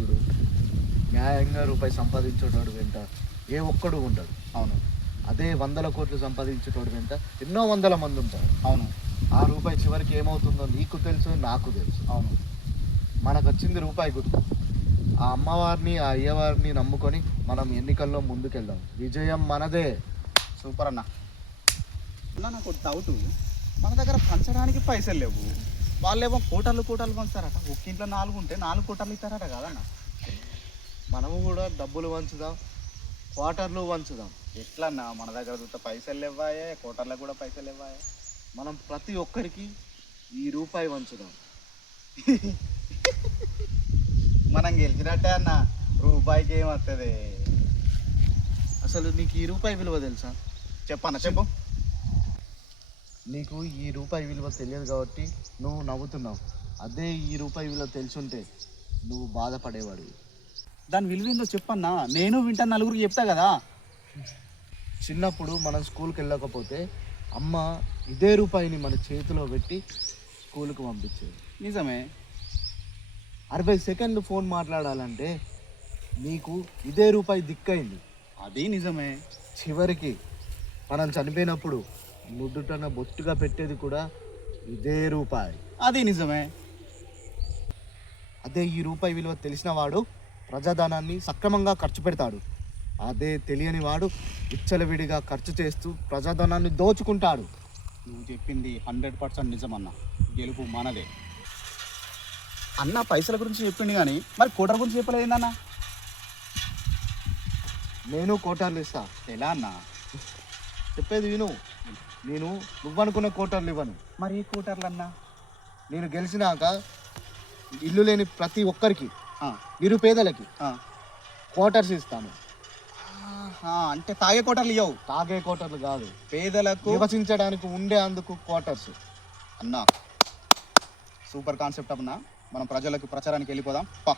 చూడు. న్యాయంగా రూపాయి సంపాదించేటోడు వెంట ఏ ఒక్కడు ఉండడు. అవును. అదే వందల కోట్లు సంపాదించేటోడు వెంట ఎన్నో వందల మంది ఉంటారు. అవును. ఆ రూపాయి చివరికి ఏమవుతుందో నీకు తెలుసు నాకు తెలుసు. అవును. మనకు వచ్చింది రూపాయి గుర్తు. ఆ అమ్మవారిని ఆ అయ్యవారిని నమ్ముకొని మనం ఎన్నికల్లో ముందుకెళ్దాం. విజయం మనదే. సూపర్ అన్న. నాకు డౌట్ మన దగ్గర పంచడానికి పైసలు లేవు. వాళ్ళేమో కోటలు కోటలు పంచుతారట. ఒక్క ఇంట్లో నాలుగు ఉంటే నాలుగు కోటలు ఇస్తారట కదన్న. మనము కూడా డబ్బులు పంచుదాం క్వార్టర్లు పంచుదాం. ఎట్లన్నా మన దగ్గర చూస్తే పైసలు ఇవ్వాయే కోటర్లకు కూడా పైసలు ఇవ్వాయే మనం ప్రతి ఒక్కరికి ఈ రూపాయి వంచుదాం మనం గెలిచినట్టే అన్న రూపాయికి ఏమవుతుంది అసలు నీకు ఈ రూపాయి విలువ తెలుసా? చెప్పన్న చెప్పు. నీకు ఈ రూపాయి విలువ తెలియదు కాబట్టి నువ్వు నవ్వుతున్నావు. అదే ఈ రూపాయి విలువ తెలుసుంటే నువ్వు బాధపడేవాడివి దాని విలువ ఏందో చెప్పన్నా. నేను వింటాను నలుగురికి చెప్తా కదా. చిన్నప్పుడు మనం స్కూల్కి వెళ్ళకపోతే అమ్మ ఇదే రూపాయిని మన చేతిలో పెట్టి స్కూల్కి పంపించేది. నిజమే. అరవై సెకండ్లు ఫోన్ మాట్లాడాలంటే నీకు ఇదే రూపాయి దిక్కైంది. అది నిజమే. చివరికి మనం చనిపోయినప్పుడు నుదుటన బొట్టుగా పెట్టేది కూడా ఇదే రూపాయి. అది నిజమే. అదే ఈ రూపాయి విలువ తెలిసిన వాడు ప్రజాధనాన్ని సక్రమంగా ఖర్చు పెడతాడు. అదే తెలియని వాడు విచ్చలవిడిగా ఖర్చు చేస్తూ ప్రజాధనాన్ని దోచుకుంటాడు. నువ్వు చెప్పింది హండ్రెడ్ పర్సెంట్ నిజమన్న. గెలుపు మనదే. అన్న పైసల గురించి చెప్పిండు కానీ మరి కోటర్ గురించి చెప్పలేదు ఏందన్న నేను కోటర్లు ఇస్తా. ఎలా అన్న? చెప్పేది విను. నేను నువ్వనుకున్న కోటర్లు ఇవ్వను. మరి ఏ కోటర్లు అన్న నేను గెలిచినాక ఇల్లు లేని ప్రతి ఒక్కరికి నిరుపేదలకి ఆ. క్వార్టర్స్ ఇస్తాను. అంటే తాగే కోటర్లు ఇవ్వవు తాగే క్వార్టర్లు కాదు. పేదలకు నివసించడానికి ఉండే అందుకు క్వార్టర్స్ అన్న సూపర్ కాన్సెప్ట్ అన్న. మనం ప్రజలకు ప్రచారానికి వెళ్ళిపోదాం. పా.